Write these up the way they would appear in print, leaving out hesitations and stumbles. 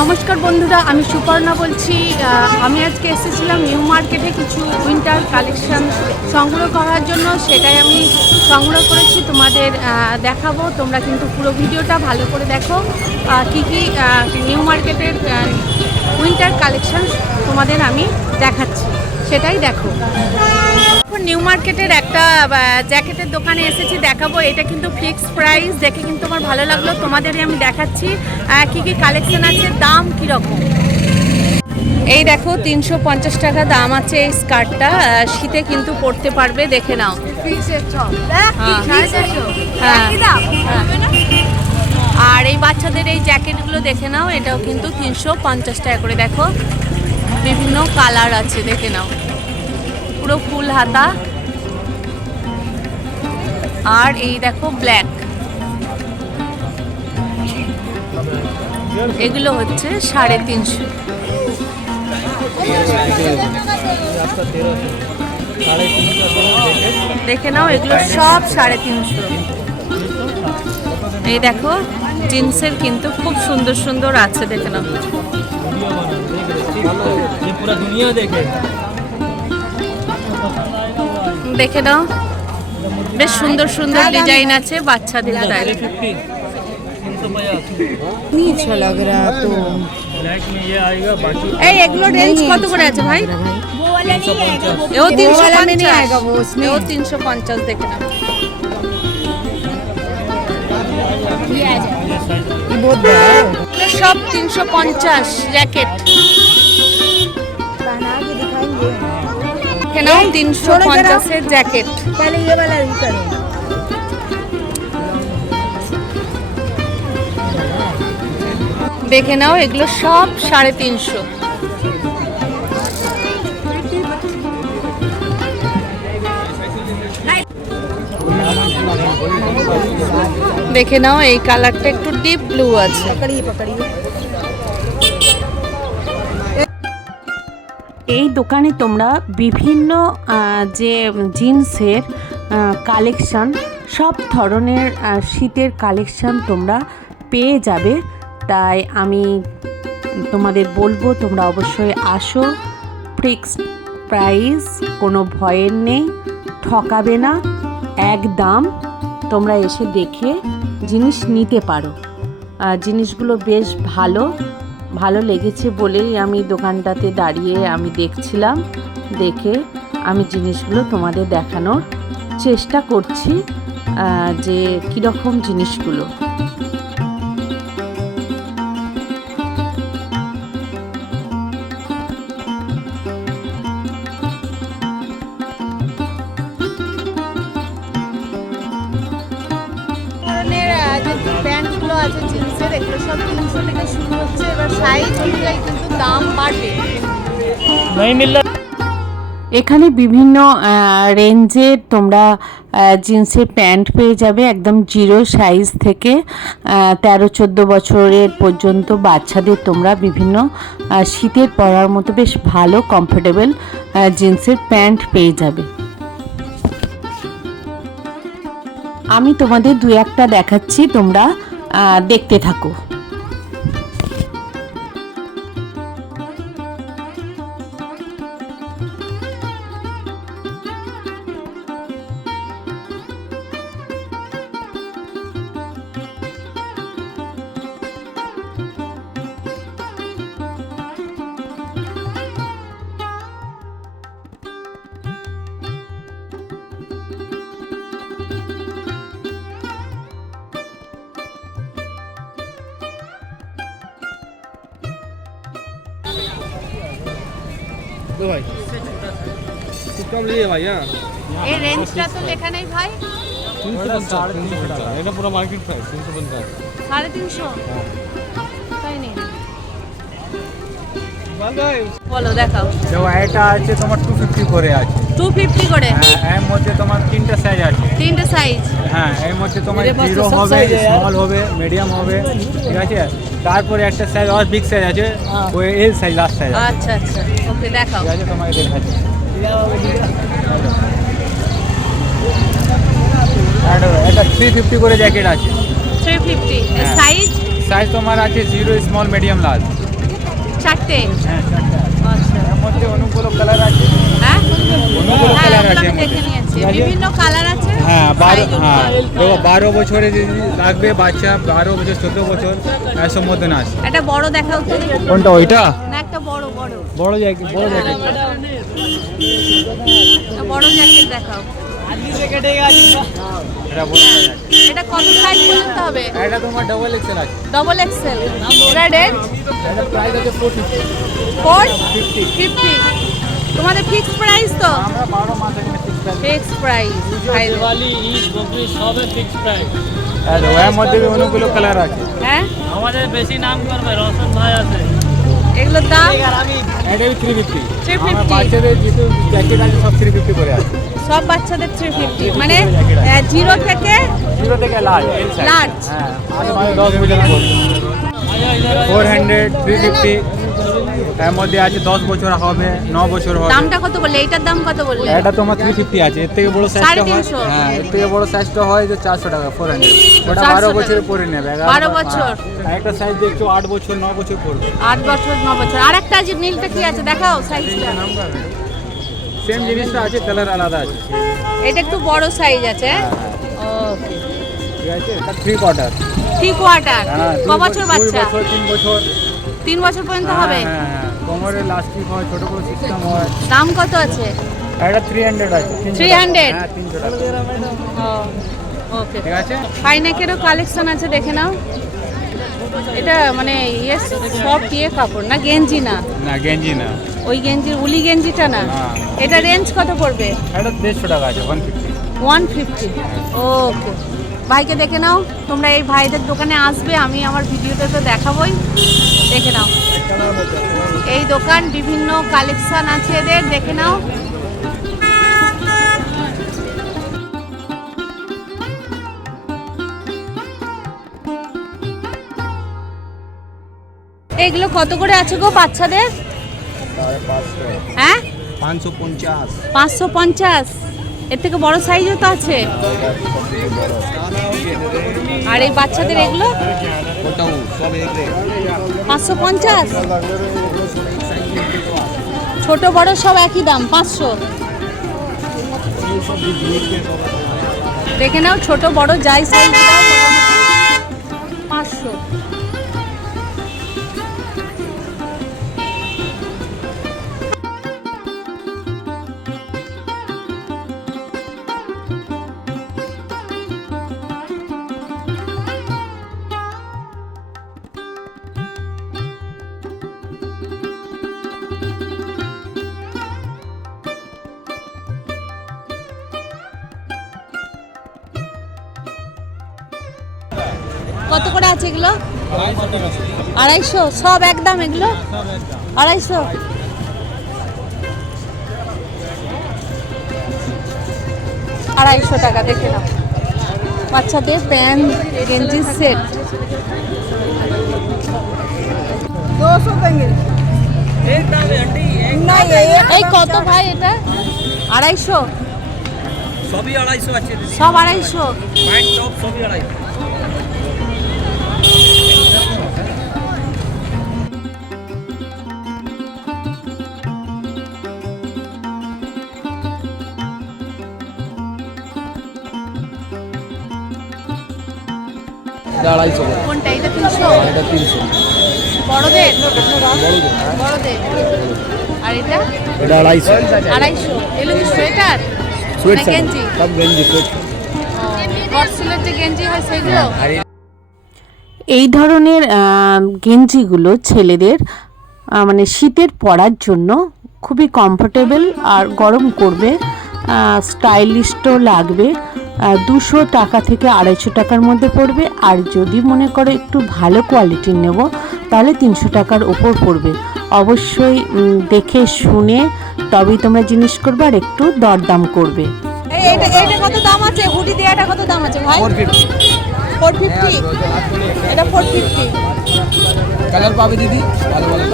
নমস্কার বন্ধুরা, আমি সুপর্ণা বলছি। আমি আজকে এসেছিলাম নিউ মার্কেটে কিছু উইন্টার কালেকশন সংগ্রহ করার জন্য। সেটাই আমি সংগ্রহ করেছি, তোমাদের দেখাবো। তোমরা কিন্তু পুরো ভিডিওটা ভালো করে দেখো। কি কি নিউ মার্কেটের উইন্টার কালেকশন তোমাদের আমি দেখাচ্ছি, সেটাই দেখো। নিউ মার্কেটের একটা জ্যাকেটের দোকানে এসেছি, দেখাবো। এটা কিন্তু ফিক্সড প্রাইস, দেখে কিন্তু আমার ভালো লাগলো, তোমাদেরই আমি দেখাচ্ছি কি কি কালেকশন আছে, দাম কীরকম। এই দেখো 350 টাকা দাম আছে এই স্কার্টটা। শীতে কিন্তু পরতে পারবে, দেখে নাও। আর এই বাচ্চাদের এই জ্যাকেটগুলো দেখে নাও, এটাও কিন্তু 350 টাকা করে। দেখো বিভিন্ন কালার আছে, দেখে নাও, পুরো ফুল হাতা। আর এই দেখো ব্ল্যাক, এগুলো হচ্ছে 350। দেখে নাও, এগুলো সব 350। এই দেখো জিন্সের কিন্তু খুব সুন্দর সুন্দর আছে, দেখে নাও। দেখে নাও, বেশ সুন্দর সুন্দর ডিজাইন আছে বাচ্চাদের। এই এগুলো রেঞ্জ কত করে আছে ভাই? এও 350, দেখে নাও। সব 350 জ্যাকেট। দেখে নাও 350-এর জ্যাকেট। দেখে নাও, এগুলো সব 350। দেখে নাও, এই কালারটা একটু ডিপ ব্লু আছে। এই দোকানে তোমরা বিভিন্ন যে জিন্সের কালেকশন, সব ধরনের শীতের কালেকশন তোমরা পেয়ে যাবে। তাই আমি তোমাদের বলবো তোমরা অবশ্যই আসো। ফিক্সড প্রাইস, কোনো ভয়ের নেই, ঠকাবে না, একদম। তোমরা এসে দেখে জিনিস নিতে পারো। জিনিসগুলো বেশ ভালো লেগেছে বলেই আমি দোকানটাতে দাঁড়িয়ে আমি দেখছিলাম। দেখে আমি জিনিসগুলো তোমাদের দেখানোর চেষ্টা করছি যে কীরকম জিনিসগুলো। প্যান্টগুলো আছে জিন্সের, এগুলো সব 300 থেকে শুরু হচ্ছে। এবার সাইজ অনুযায়ী কিন্তু দাম বাড়বে। এখানে বিভিন্ন রেঞ্জের তোমরা জিন্সের প্যান্ট পেয়ে যাবে, একদম 0 সাইজ থেকে 13-14 বছরের পর্যন্ত বাচ্চাদের তোমরা বিভিন্ন শীতের পরার মতো বেশ ভালো কমফোর্টেবল জিন্সের প্যান্ট পেয়ে যাবে। আমি তোমাদের 2-1টা দেখাচ্ছি, তোমরা দেখতে থাকো। दो भाई कुछ कम लिए भाई। এই রেঞ্জটা তো লেখা নেই ভাই। 350 এটা পুরো মার্কেট প্রাইস 350 350। তাই নেই ভাই। বলো দেখাও। দেখো এটা আছে তোমার 250 করে আছে। 250 করে। হ্যাঁ, এর মধ্যে তোমার তিনটা সাইজ আছে। তিনটে সাইজ। হ্যাঁ, এর মধ্যে তোমার জিরো হবে, স্মল হবে, মিডিয়াম হবে, ঠিক আছে। তারপরে একটা সাইজ আর বিগ সাইজ আছে, ওই এল সাইজ, লাস্ট সাইজ। আচ্ছা আচ্ছা, ওকে দেখাও। ঠিক আছে, তোমাকে দেখাচ্ছি। এটা 350 করে জ্যাকেট আছে। 350 হ্যাঁ। সাইজ? সাইজ তোমার আছে জিরো, স্মল, মিডিয়াম, লার্জ। চারটে? হ্যাঁ, চারটা। আচ্ছা। এর মধ্যে অনেকগুলো কালার আছে। হ্যাঁ অনেকগুলো হ্যাঁ, কালার ওগুলো আছে আমি এর দেখে মধ্যে। নিয়েছি, ঠিক আছে? বিভিন্ন কালার আছে। হ্যাঁ, size অনুযায়ী। দেখো 12 বছরে যদি লাগবে বাচ্চা, 12 বছর, 14 বছর, এসব মধ্যে না আছে। একটা বড় দেখাও তো। কোনটা, ওইটা? না, একটা বড় বড় বড় জ্যাকেট, বড় জ্যাকেট। একটা বড় জ্যাকেট দেখাও। এটা বড় জ্যাকেট। এটা কত সাইজ পর্যন্ত হবে? এটা তোমার ডাবল এক্সেল আছে। Double XL. এটা রেট? এটা প্রাইস আছে 450। 450। তোমাদের ফিক্স প্রাইস তো? আমরা 12 মাস এখানে fix price. Fix price. Diwali, Eid, Bakri সবে ফিক্স প্রাইস। আর ওর মধ্যে অনেকগুলো কালার আছে। হ্যাঁ, আমাদের বেশি নাম করবে রসন ভাই আছে। এগুলোর দাম? এটা 350। 350 আমার বাচ্চাদের যেহেতু জ্যাকেট আছে সব 350 করে আছে। সব বাচ্চাদের 350, মানে 0 থেকে জিরো থেকে লার্জ, এল সাইজ। লার্জ। হ্যাঁ, আর 10 বছর বলতে 400, 350। এর মধ্যে আছে 10 বছর হবে, 9 বছর হবে। দামটা কত বললে? এইটার দাম কত বললে? এটা তোমার 350 আছে। এর থেকে বড় সাইজটা হয়, 350? হ্যাঁ, এর থেকে বড় সাইজটা হয় যে 400 টাকা, 400। ওটা 400 12 বছরে পরে নেবে। 12 বছর। হ্যাঁ, একটা সাইজ দেখছো 8 বছর, 9 বছর পড়বে। 8 বছর 9 বছর। আর একটা আছে নীলটা, কি আছে দেখাও সাইজটা। সেম জিনিসটা আছে, কালার আলাদা আছে। এটা একটু বড় সাইজ আছে। হ্যাঁ, ওকে। ঠিক আছে। এটা 3 কোয়ার্টার। 3 কোয়ার্টার। হ্যাঁ, ক বছর বাচ্চা? 2 বছর, 3 বছর। 3 বছর পর্যন্ত হ্যাঁ, হবে। হ্যাঁ, হ্যাঁ। কোমরে লাস্টিক হয়, ছোট বড় সিস্টেম হয়। দাম কত আছে? এটা 300 আছে। 300? হ্যাঁ, 300 টাকা। ওকে। ঠিক আছে। হাইনেকেরও কালেকশন আছে, দেখে নাও। এটা মানে ইয়ে সফট ইয়ে কাপড় না, গেঞ্জি না? না, গেঞ্জি না। ওই গেঞ্জি, উলি গেঞ্জিটা না? না। এটা রেঞ্জ কত পড়বে? এটা 150 টাকা আছে, 150। 150। ওকে, ভাইকে দেখে নাও। তোমরা এই ভাইদের দোকানে আসবে, আমি আমার ভিডিওতে তো দেখাবোই, দেখে নাও। এই দোকান বিভিন্ন কালেকশন আছে এদের, দেখে নাও। এগুলো কত করে আছে গো বাচ্চাদের? হ্যাঁ, 550। 550। এর থেকে বড় সাইজও তো আছে। আর এই বাচ্চাদের এগুলো 550। ছোট বড় সব একই দাম, 500। দেখে নাও, ছোট বড় যাই সাইজ দাও, 500। কত করে আছে এগুলো? 250। সব একদম এগুলো 250। টাকা। দেখে নাও, বাচ্চাদের প্যান্ট গেঞ্জি সেট। এই কত ভাই এটা? 250? সবই 250 আছে। সব 250? হোয়াইট টপ সবই 250। এটা 250 করে। কোনটা? এটা 300? এটা 300। বড়দের? বড়দের। আর এটা? এটা 250। 250। এগুলো কি সোয়েটার? সোয়েট না গেঞ্জি? সব গেঞ্জি সোয়েট। গডসুলের যে গেঞ্জি হয় সেগুলো? এই ধরনের গেঞ্জিগুলো ছেলেদের মানে শীতের পরার জন্য খুবই কমফোর্টেবল আর গরম করবে, স্টাইলিশও লাগবে। 200 টাকা থেকে 250 টাকার মধ্যে পড়বে। আর যদি মনে করে একটু ভালো কোয়ালিটির নেব তাহলে 300 টাকার ওপর পড়বে। অবশ্যই দেখে শুনে তবেই তোমরা জিনিস করবে আর একটু দরদাম করবে। এইটা কত দাম আছে? হুডি দেয়াটা কত দাম আছে ভাই? 450। এটা 450। কালার পাবে দিদি, ভালো ভালো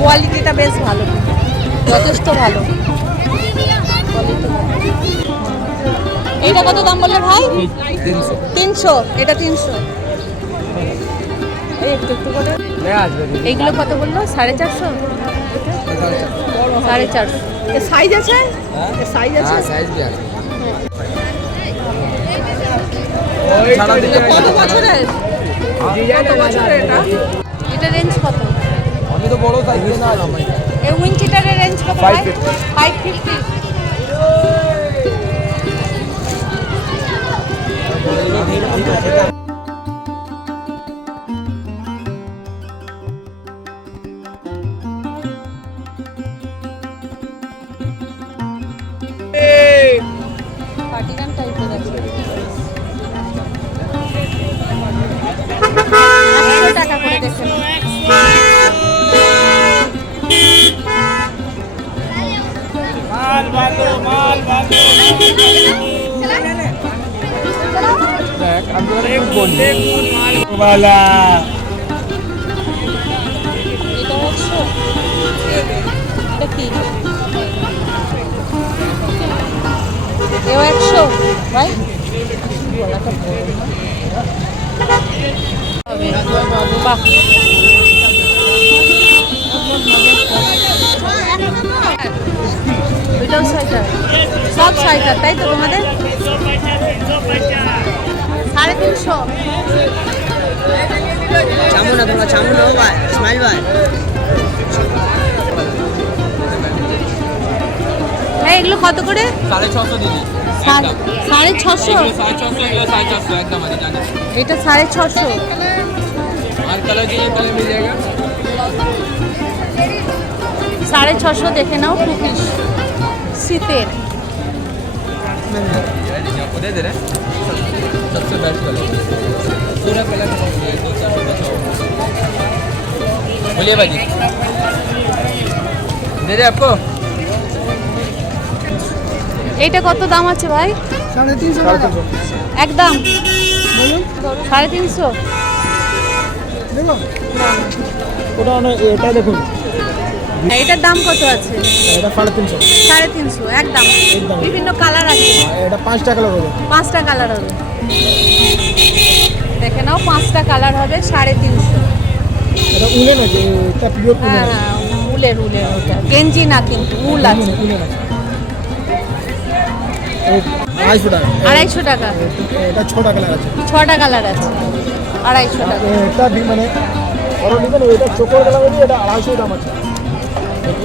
কোয়ালিটিটা বেশ ভালো, যথেষ্ট ভালো। এইটা কত দাম বললে ভাই? 300। এটা 300। এই একটু একটু করে। এইগুলো কত বললো? 450? 450। এর সাইজ আছে? সাইজ আছে? সাইজ भी আছে। কত বছরের? কত বছরের এটা? এটা রেঞ্জ কত? আমি তো বড় সাইজ না আমি। এই উইন্চিটারের রেঞ্জ কত ভাই? 550। পার্টিগান টাইপের আছে। 100 টাকা করে দেখেন। এটা 100। এটা কি? এও 100 ভাই? গলাটা বড় না? বাহ, এটাও সাইটার, সব সাইটার তাই তো তোমাদের? 350। চামু না তোমরা, চামু না ভাই, ইসমাইল ভাই। হ্যাঁ, এগুলো কত করে? 650 দিদি। 650। 650 এগুলো 450 একদম আছে জানেন। এটা 650। আর কালার चाहिए कलर मिल जाएगा। 650 দেখে নাও, 2 পিস শীতের। आपको दे दे रहे हैं सबसे बेस्ट कलर पूरा कलर बोलिए भाजी दे दे आपको। এইটা কত দাম আছে ভাই? 350 টাকা একদম বলুন। 350। দেখো ওটা এটা দেখুন এটার দাম কত আছে? এটা 350 350 একদম। বিভিন্ন কালার আছে। এটা 5টা কালার হবে। 5টা কালার হবে, দেখে নাও। 5টা কালার হবে 350। এটা উলেন আছে, এটা পিওর হ্যাঁ হ্যাঁ, উলের ওটা গেঞ্জি না কিন্তু উল আছে। উলেন আছে। 250 টাকা। 250 টাকা। এটা 6টা কালার আছে। 6টা কালার আছে, 250 টাকা। এটা মানে বড় নেবেন এটা চোকর কালার আছে, এটা 250 দাম আছে।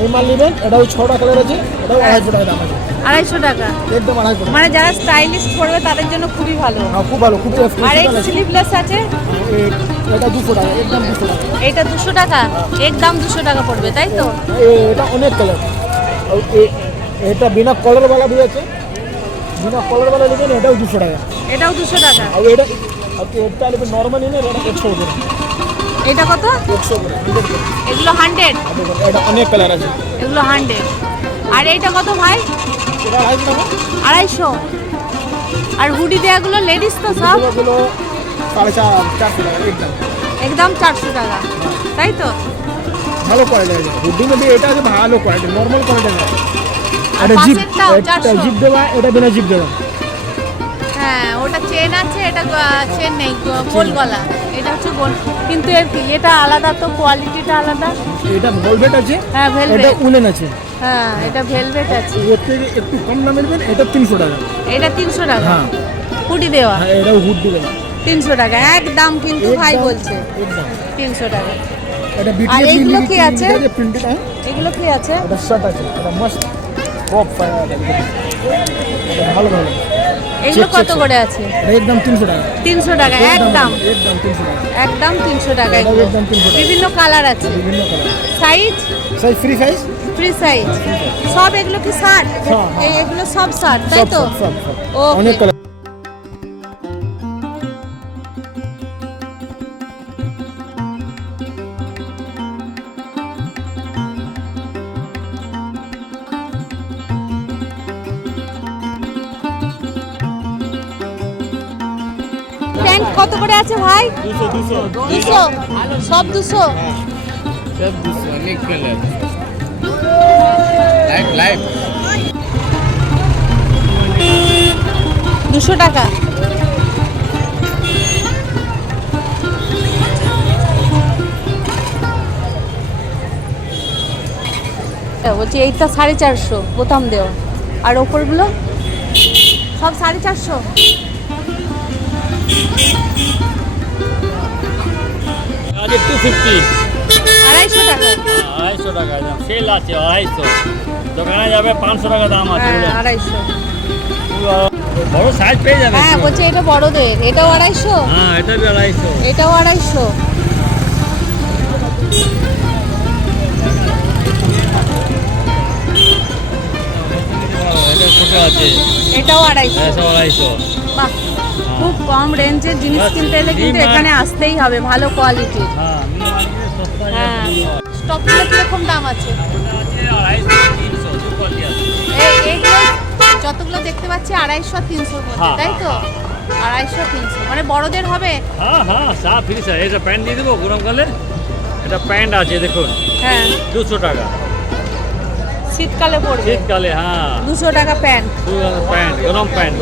এই মাল নেবেন এটাও 6টা কালার আছে, এটাও 250 টাকা দাম আছে। 250 টাকা একদম 250 টাকা। মানে যারা স্টাইলিশ করবে তাদের জন্য খুবই ভালো। হ্যাঁ খুব ভালো, খুব আর এই স্লিভলেস আছে, এটা 200 টাকা, একদম 200 টাকা। এটা 200 টাকা, একদম 200 টাকা পড়বে তাই তো? এটা অনেক কালার। এটা বিনা কলার वाला भी আছে, বিনা কলার वाला নেবেন এটাও 200 টাকা। এটাও 200 টাকা। আর এটা এটা নেবেন নরমাল নিলে এটা 100 করে। এটা কত? 100 করে। এগুলো 100। এটা অনেক কালার আছে। এগুলো 100। আর এইটা কত ভাই? এটা 250 টাকা। 250। আর হুডি দেয়াগুলো লেডিস তো সব? এগুলো 450 টাকা একদম। একদম 400 টাকা তাই তো? ভালো কোয়ালিটি আছে হুডি মধ্যে, এটা আছে ভালো কোয়ালিটি, নরমাল কোয়ালিটি না। আর এটা জিপ, পাশেরটাও এটা 400। জিপ দেওয়া, এটা বিনা জিপ দেওয়া। হ্যাঁ, ওটা চেন আছে, এটা চেন নেই, গোল গলা। এটা হচ্ছে গোল, কিন্তু এর কি এটা আলাদা তো, কোয়ালিটিটা আলাদা। এটা ভেলভেট আছে, হ্যাঁ এটা ভেলভেট। উলেন আছে। হ্যাঁ, এটা ভেলভেট আছে। এর থেকে একটু কম দামে নেবেন এটা 300 টাকা। এটা 300 টাকা। হ্যাঁ হুডি দেওয়া হ্যাঁ, এটা হুড দিবেন 300 টাকা একদম, কিন্তু ভাই বলছে একদম। 300 টাকা। এটা আর বিটিএস এইগুলো কি আছে? প্রিন্টেড আছে। এগুলো কি আছে? এটা শার্ট আছে, এটা মস্ত পপ ফায়ার আছে। এটা ভালো ভালো। এগুলো check, কত check. করে আছে? এটা একদম 300 টাকা। 300 টাকা একদম, একদম 300 টাকা। একদম 300 টাকা। এটাও এগুলো একদম 300 টাকা। বিভিন্ন কালার আছে, বিভিন্ন colour. Size size free size. Free size সব। এগুলো কি শার্ট? হ্যাঁ। এগুলো সব শার্ট তাই সব তো? সব সব ওকে। অনেক কালার। প্যান্ট কত করে আছে ভাই? 200 সব 200 200 টাকা। বলছি এইটা 450 বোতাম দেওয়া, আর ওপরগুলো সব 450। আগে 250 250 টাকা। 250 টাকা দাম সেল আছে 250 দোকানে যাবে 500 টাকা দাম আছে হ্যাঁ 250। বড় সাইজ পেয়ে যাবে হ্যাঁ বলছি এটা বড়দের, এটাও 250, হ্যাঁ এটা বি 250 এটাও 250। এটা ছোট আছে এটাও 250। এটা 250 বাহ, খুব কম রেঞ্জের জিনিস কিনতে এলে কিন্তু এখানে আসতেই হবে, ভালো কোয়ালিটির। হ্যাঁ মিনি মার্কেটে সস্তা হ্যাঁ স্টকগুলো কিরকম দাম আছে? আছে 250 300 সুপার আছে এইগুলো যতগুলো দেখতে পাচ্ছি 250 300 মধ্যে, হ্যাঁ, তাই তো? 250 300 মানে বড়দের হবে? হ্যাঁ হ্যাঁ সব ফ্রি স্যার এটা প্যান্ট দিয়ে দেবো গরমকালে এটা প্যান্ট আছে দেখুন হ্যাঁ 200 টাকা শীতকালে পড়বে। শীতকালে হ্যাঁ 200 টাকা প্যান্ট, 200 প্যান্ট গরম প্যান্ট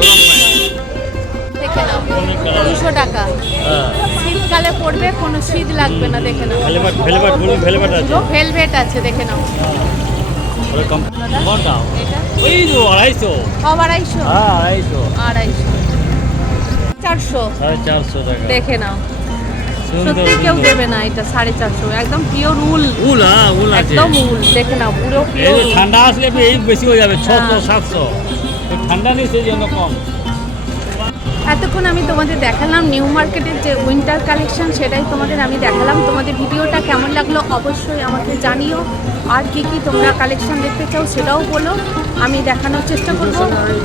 দেখে নাও অনেক কালার 200 টাকা। হ্যাঁ শীতকালে পড়বে, কোনো শীত লাগবে না, দেখে নাও। ভেলভেট ভেলভেট ফুল ভেলভেট আছে ভেলভেট আছে, দেখে নাও। ওরে কম কোনটা এটা ওই তো 250 সব 250। হ্যাঁ 250 400 450 টাকা দেখে নাও। সুন্দর সত্যি কেউ সুন্দর। দেবে না এটা 450, একদম পিওর উল, উল হ্যাঁ উল আছে একদম উল, দেখে নাও পুরো এই পিওর যে ঠান্ডা আসলে এই বেশি হয়ে যাবে 600 হ্যাঁ। 700 তো ঠান্ডা নেই সেই জন্য কম এতক্ষণ আমি তোমাদের দেখালাম নিউ মার্কেটের যে উইন্টার কালেকশন, সেটাই তোমাদের আমি দেখালাম। তোমাদের ভিডিওটা কেমন লাগলো অবশ্যই আমাকে জানিও, আর কি কি তোমরা কালেকশন দেখতে চাও সেটাও বলো, আমি দেখানোর চেষ্টা করব।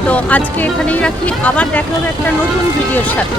তো আজকে এখানেই রাখি, আবার দেখা হবে একটা নতুন ভিডিওর সাথে।